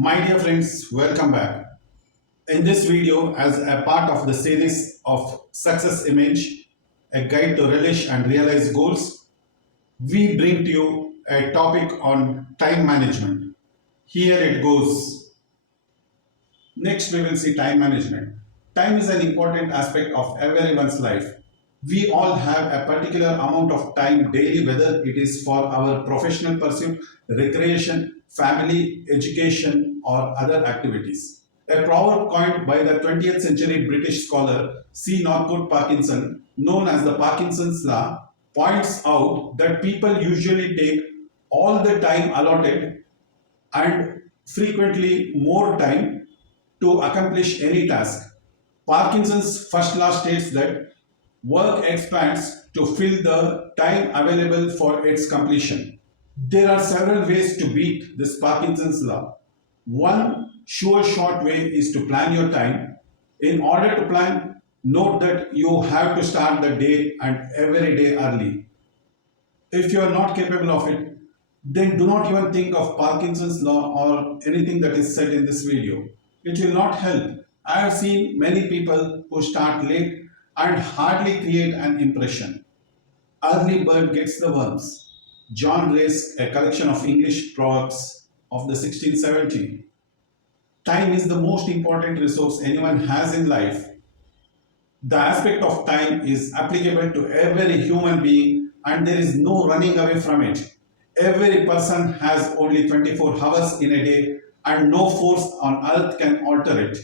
My dear friends, welcome back. In this video, as a part of the series of Success Image, a guide to relish and realize goals, we bring to you a topic on time management. Here it goes. Next, we will see time management. Time is an important aspect of everyone's life. We all have a particular amount of time daily, whether it is for our professional pursuit, recreation, family, education, or other activities. A proverb coined by the 20th century British scholar C. Northcote Parkinson, known as the Parkinson's Law, points out that people usually take all the time allotted and frequently more time to accomplish any task. Parkinson's first law states that work expands to fill the time available for its completion. There are several ways to beat this Parkinson's law. One sure short way is to plan your time. In order to plan, note that you have to start the day and every day early. If you are not capable of it, then do not even think of Parkinson's law or anything that is said in this video. It will not help. I have seen many people who start late and hardly create an impression. Early bird gets the worms. John Race, a collection of English proverbs of the 1670. Time is the most important resource anyone has in life. The aspect of time is applicable to every human being and there is no running away from it. Every person has only 24 hours in a day and no force on earth can alter it.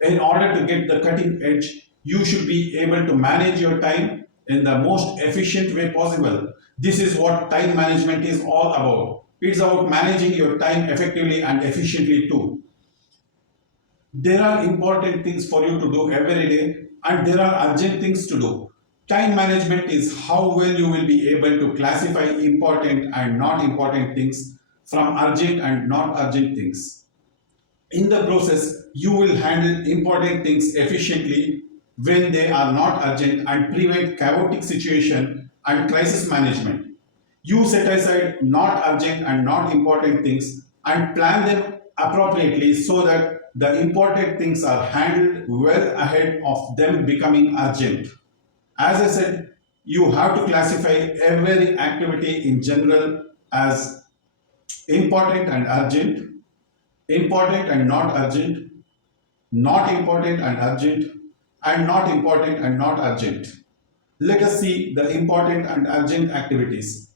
In order to get the cutting edge, you should be able to manage your time in the most efficient way possible. This is what time management is all about. It's about managing your time effectively and efficiently too. There are important things for you to do every day and there are urgent things to do. Time management is how well you will be able to classify important and not important things from urgent and not urgent things. In the process, you will handle important things efficiently when they are not urgent and prevent chaotic situation and crisis management. You set aside not urgent and not important things and plan them appropriately so that the important things are handled well ahead of them becoming urgent. As I said, you have to classify every activity in general as important and urgent, important and not urgent, not important and urgent, and not important and not urgent. Let us see the important and urgent activities.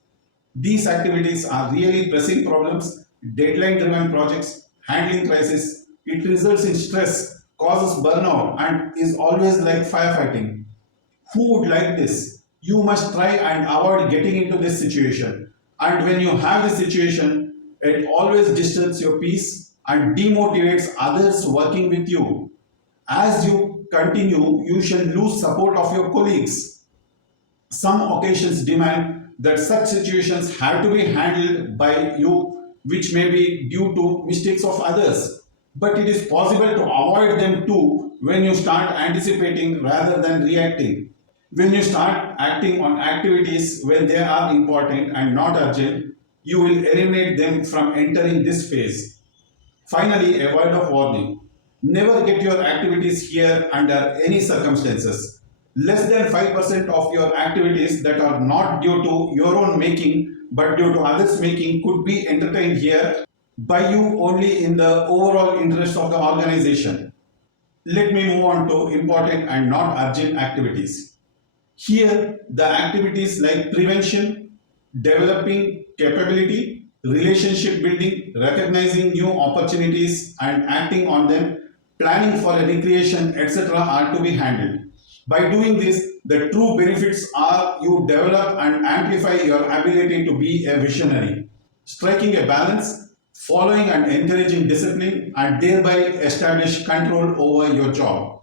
These activities are really pressing problems, deadline driven projects, handling crisis. It results in stress, causes burnout, and is always like firefighting. Who would like this? You must try and avoid getting into this situation. And when you have this situation, it always disturbs your peace and demotivates others working with you. As you continue, you shall lose support of your colleagues. Some occasions demand that such situations have to be handled by you, which may be due to mistakes of others. But it is possible to avoid them too when you start anticipating rather than reacting. When you start acting on activities when they are important and not urgent, you will eliminate them from entering this phase. Finally, a word of warning. Never get your activities here under any circumstances. Less than 5% of your activities that are not due to your own making but due to others' making could be entertained here by you only in the overall interest of the organization. Let me move on to important and not urgent activities. Here, the activities like prevention, developing capability, relationship building, recognizing new opportunities and acting on them, planning for a recreation, etc. are to be handled. By doing this, the true benefits are you develop and amplify your ability to be a visionary, striking a balance, following and encouraging discipline, and thereby establish control over your job.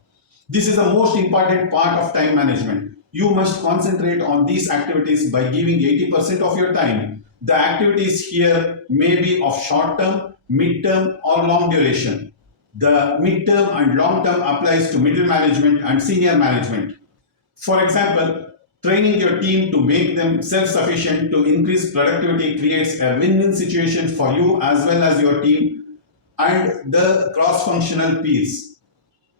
This is the most important part of time management. You must concentrate on these activities by giving 80% of your time. The activities here may be of short term, mid term, or long duration. The mid term and long term applies to middle management and senior management. For example, training your team to make them self-sufficient to increase productivity creates a win-win situation for you as well as your team. and the cross-functional peers.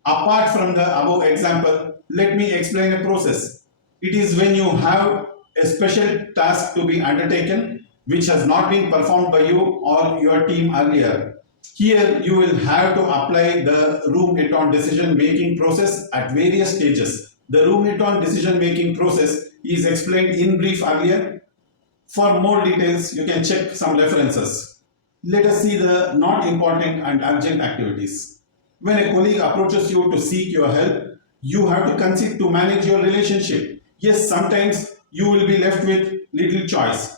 Apart from the above example, let me explain a process. It is when you have a special task to be undertaken which has not been performed by you or your team earlier. Here you will have to apply the Room-Eton decision making process at various stages. The Room-Eton decision making process is explained in brief earlier. For more details, you can check some references. Let us see the not important and urgent activities. When a colleague approaches you to seek your help, you have to consider to manage your relationship. Yes, sometimes you will be left with little choice.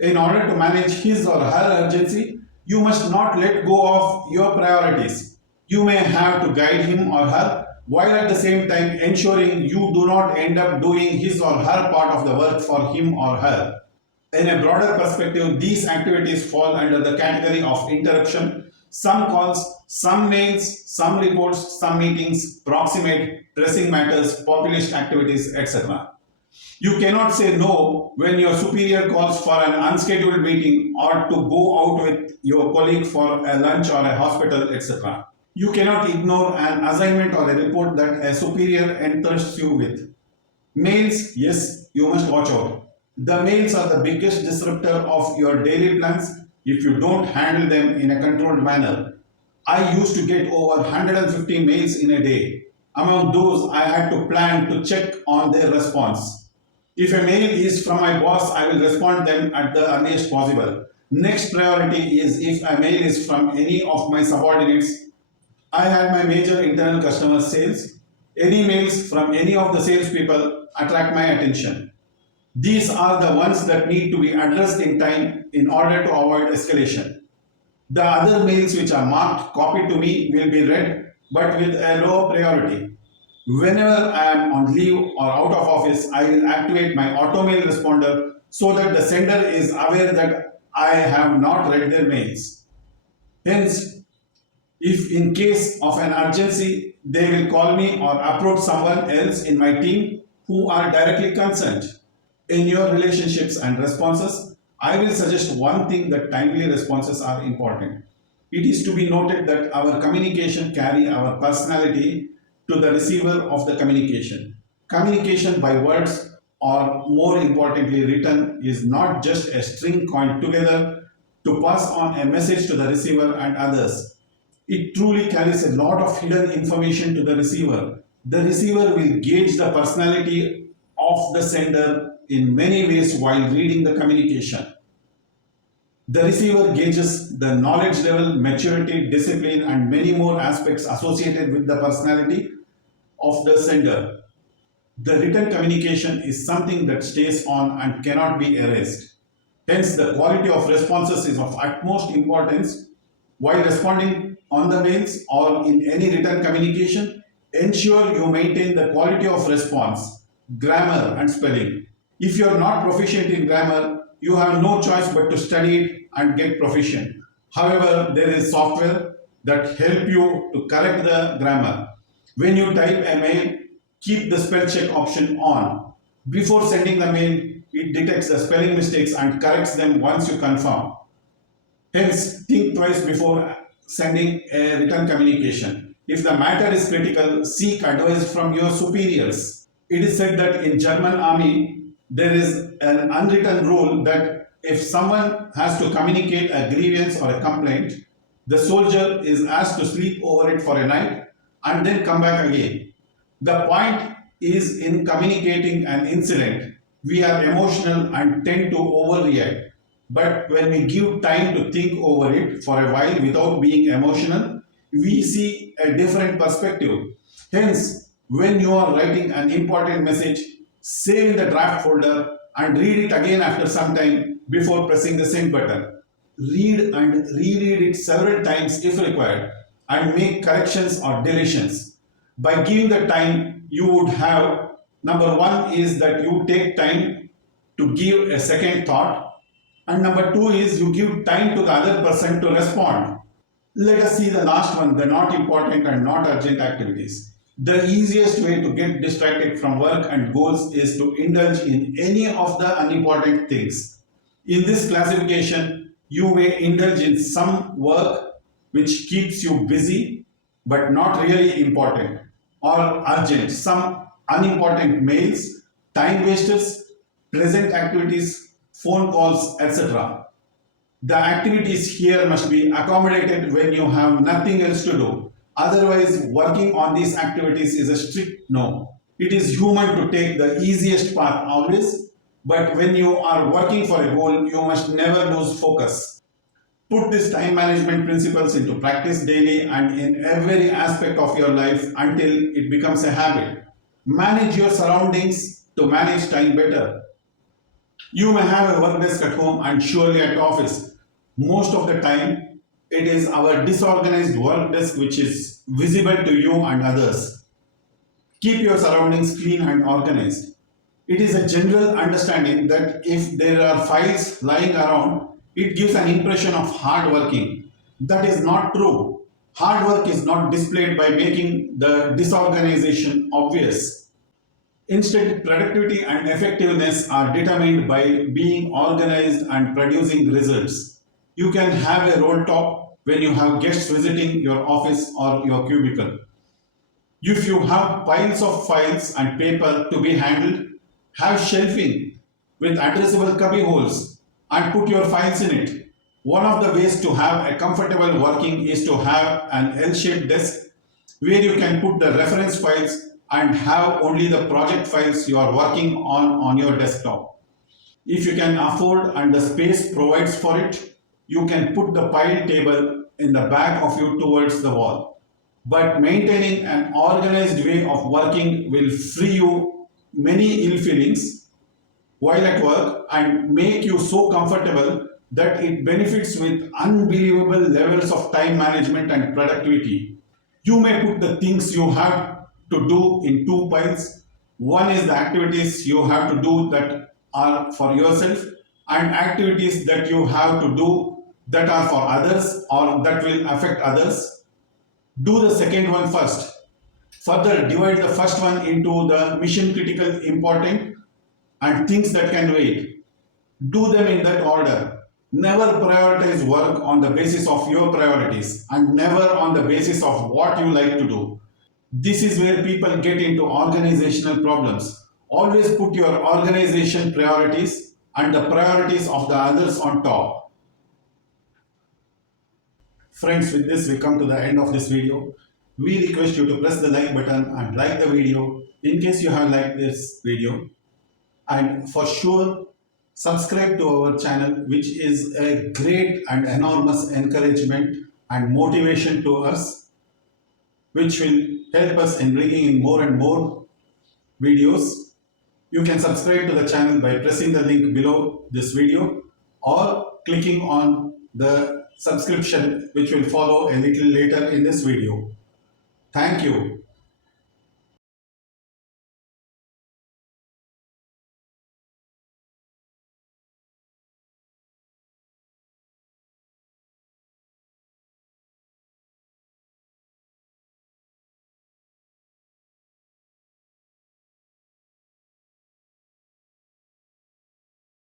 In order to manage his or her urgency, you must not let go of your priorities. You may have to guide him or her while at the same time ensuring you do not end up doing his or her part of the work for him or her. In a broader perspective, these activities fall under the category of interruption. Some calls, some mails, some reports, some meetings, proximate, pressing matters, populist activities, etc. You cannot say no when your superior calls for an unscheduled meeting or to go out with your colleague for a lunch or a hospital, etc. You cannot ignore an assignment or a report that a superior entrusts you with. Mails, yes, you must watch out. The mails are the biggest disruptor of your daily plans if you don't handle them in a controlled manner. I used to get over 150 mails in a day. Among those, I had to plan to check on their response. If a mail is from my boss, I will respond them at the earliest possible. Next priority is if a mail is from any of my subordinates. I had my major internal customer sales. Any mails from any of the salespeople attract my attention. These are the ones that need to be addressed in time in order to avoid escalation. The other mails which are marked copied to me will be read but with a low priority. Whenever I am on leave or out of office, I will activate my auto mail responder so that the sender is aware that I have not read their mails. Hence, if in case of an urgency, they will call me or approach someone else in my team who are directly concerned. In your relationships and responses, I will suggest one thing that timely responses are important. It is to be noted that our communication carry our personality to the receiver of the communication. Communication by words or more importantly written is not just a string coined together to pass on a message to the receiver and others. It truly carries a lot of hidden information to the receiver. The receiver will gauge the personality of the sender in many ways while reading the communication. The receiver gauges the knowledge level, maturity, discipline, and many more aspects associated with the personality of the sender. The written communication is something that stays on and cannot be erased. Hence, the quality of responses is of utmost importance. While responding on the mails or in any written communication, ensure you maintain the quality of response, grammar, and spelling. If you are not proficient in grammar, you have no choice but to study it and get proficient. However, there is software that help you to correct the grammar. When you type a mail, keep the spell check option on. Before sending the mail, it detects the spelling mistakes and corrects them once you confirm. Hence, think twice before sending a written communication. If the matter is critical, seek advice from your superiors. It is said that in German army, there is an unwritten rule that if someone has to communicate a grievance or a complaint, the soldier is asked to sleep over it for a night and then come back again. The point is in communicating an incident, we are emotional and tend to overreact. But when we give time to think over it for a while without being emotional, we see a different perspective. Hence, when you are writing an important message, save in the draft folder and read it again after some time before pressing the send button. Read and reread it several times if required and make corrections or deletions. By giving the time, you would have number one is that you take time to give a second thought, and number two is you give time to the other person to respond. Let us see the last one, the not important and not urgent activities. The easiest way to get distracted from work and goals is to indulge in any of the unimportant things. In this classification, you may indulge in some work which keeps you busy but not really important or urgent. Some unimportant mails, time wasters, present activities, phone calls, etc. The activities here must be accommodated when you have nothing else to do. Otherwise, working on these activities is a strict no. It is human to take the easiest path always, but when you are working for a goal, you must never lose focus. Put these time management principles into practice daily and in every aspect of your life until it becomes a habit. Manage your surroundings to manage time better. You may have a work desk at home and surely at office. Most of the time, it is our disorganized work desk which is visible to you and others. Keep your surroundings clean and organized. It is a general understanding that if there are files lying around, it gives an impression of hard working. That is not true. Hard work is not displayed by making the disorganization obvious. Instead, productivity and effectiveness are determined by being organized and producing results. You can have a roll top when you have guests visiting your office or your cubicle. If you have piles of files and paper to be handled, have shelving with addressable cubby holes and put your files in it. One of the ways to have a comfortable working is to have an L-shaped desk where you can put the reference files and have only the project files you are working on your desktop. If you can afford and the space provides for it, you can put the pile table in the back of you towards the wall. But maintaining an organized way of working will free you many ill feelings while at work and make you so comfortable that it benefits with unbelievable levels of time management and productivity. You may put the things you have to do in two piles. One is the activities you have to do that are for yourself, and activities that you have to do that are for others or that will affect others. Do the second one first. Further, divide the first one into the mission critical, important, and things that can wait. Do them in that order. Never prioritize work on the basis of your priorities and never on the basis of what you like to do. This is where people get into organizational problems. Always put your organization priorities and the priorities of the others on top. Friends, with this we come to the end of this video. We request you to press the like button and like the video in case you have liked this video. And for sure, subscribe to our channel, which is a great and enormous encouragement and motivation to us, which will help us in bringing in more and more videos. You can subscribe to the channel by pressing the link below this video or clicking on the subscription which will follow a little later in this video. Thank you.